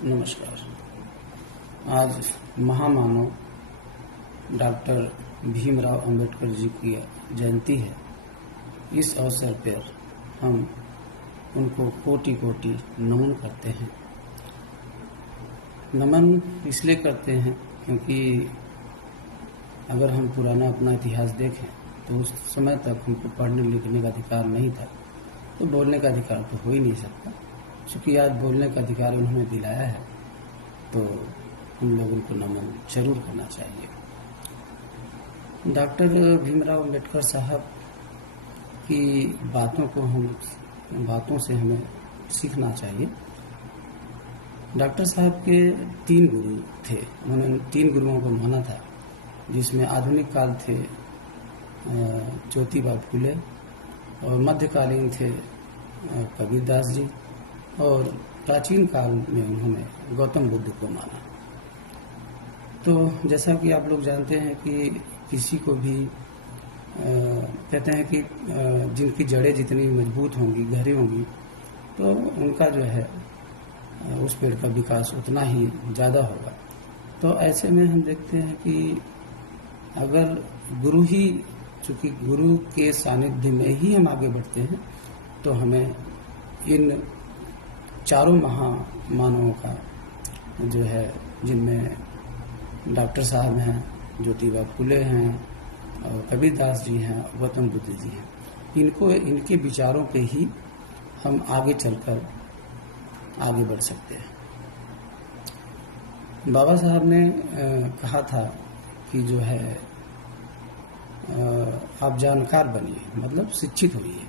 नमस्कार। आज महामानव डॉक्टर भीमराव अंबेडकर जी की जयंती है। इस अवसर पर हम उनको कोटि कोटि नमन करते हैं। नमन इसलिए करते हैं क्योंकि अगर हम पुराना अपना इतिहास देखें तो उस समय तक हमको पढ़ने लिखने का अधिकार नहीं था, तो बोलने का अधिकार तो हो ही नहीं सकता। चूँकि आज बोलने का अधिकार उन्होंने दिलाया है, तो हम लोग उनको नमन जरूर करना चाहिए। डॉक्टर भीमराव अंबेडकर साहब की बातों से हमें सीखना चाहिए। डॉक्टर साहब के 3 गुरु थे। उन्होंने 3 गुरुओं को माना था, जिसमें आधुनिक काल थे ज्योतिबा फूले, और मध्यकालीन थे कबीरदास जी, और प्राचीन काल में उन्होंने गौतम बुद्ध को माना। तो जैसा कि आप लोग जानते हैं कि किसी को भी कहते हैं कि जिनकी जड़ें जितनी मजबूत होंगी, गहरी होंगी, तो उनका जो है उस पेड़ का विकास उतना ही ज़्यादा होगा। तो ऐसे में हम देखते हैं कि अगर चूँकि गुरु के सानिध्य में ही हम आगे बढ़ते हैं, तो हमें इन चारों महामानवों का जो है, जिनमें डॉक्टर साहब हैं, ज्योतिबा फूले हैं, और कबीरदास जी हैं, गौतम बुद्ध जी हैं, इनके विचारों पे ही हम आगे चलकर आगे बढ़ सकते हैं। बाबा साहब ने कहा था कि जो है आप जानकार बनिए, मतलब शिक्षित होइए।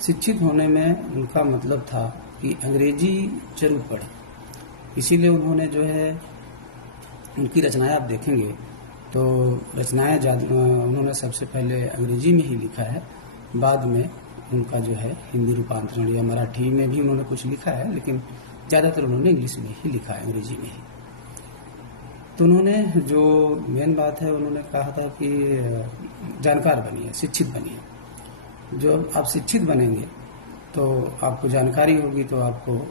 शिक्षित होने में उनका मतलब था कि अंग्रेजी जरूर पढ़े। इसीलिए उन्होंने जो है, उनकी रचनाएं आप देखेंगे तो रचनाएं उन्होंने सबसे पहले अंग्रेजी में ही लिखा है। बाद में उनका जो है हिंदी रूपांतरण या मराठी में भी उन्होंने कुछ लिखा है, लेकिन ज़्यादातर उन्होंने इंग्लिश में ही लिखा है, अंग्रेजी में ही। तो उन्होंने जो मेन बात है, उन्होंने कहा था कि जानकार बनिए, शिक्षित बनिए। जो आप शिक्षित बनेंगे तो आपको जानकारी होगी, तो आपको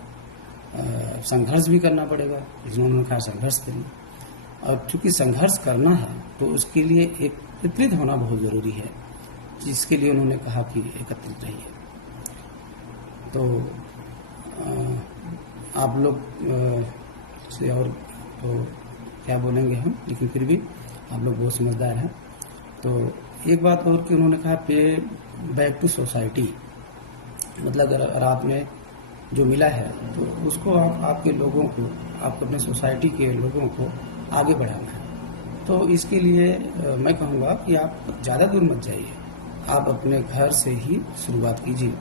संघर्ष भी करना पड़ेगा। इसलिए उन्होंने कहा संघर्ष करिए। और चूंकि संघर्ष करना है तो उसके लिए एकत्रित होना बहुत ज़रूरी है, जिसके लिए उन्होंने कहा कि एकत्रित रहिए। तो आप लोग से और तो क्या बोलेंगे हम, लेकिन फिर भी आप लोग बहुत समझदार हैं। तो एक बात और कि उन्होंने कहा पे बैक टू सोसाइटी, मतलब अगर आपने जो मिला है तो उसको आपके लोगों को, आपको अपने सोसाइटी के लोगों को आगे बढ़ाना है। तो इसके लिए मैं कहूँगा कि आप ज़्यादा दूर मत जाइए, आप अपने घर से ही शुरुआत कीजिए,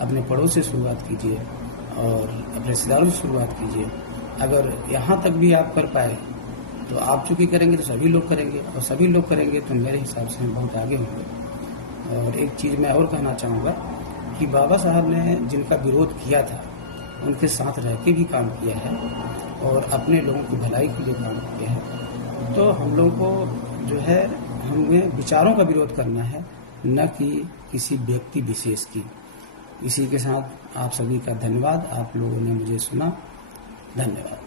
अपने पड़ोस से शुरुआत कीजिए, और अपने रिश्तेदारों से शुरुआत कीजिए। अगर यहाँ तक भी आप कर पाए तो आप चूँकि करेंगे तो सभी लोग करेंगे, और सभी लोग करेंगे तो मेरे हिसाब से हम बहुत आगे होंगे। और एक चीज़ मैं और कहना चाहूँगा कि बाबा साहब ने जिनका विरोध किया था, उनके साथ रह के भी काम किया है, और अपने लोगों की भलाई के लिए काम किया है। तो हम लोगों को जो है, हमें विचारों का विरोध करना है, न कि किसी व्यक्ति विशेष की। इसी के साथ आप सभी का धन्यवाद। आप लोगों ने मुझे सुना, धन्यवाद।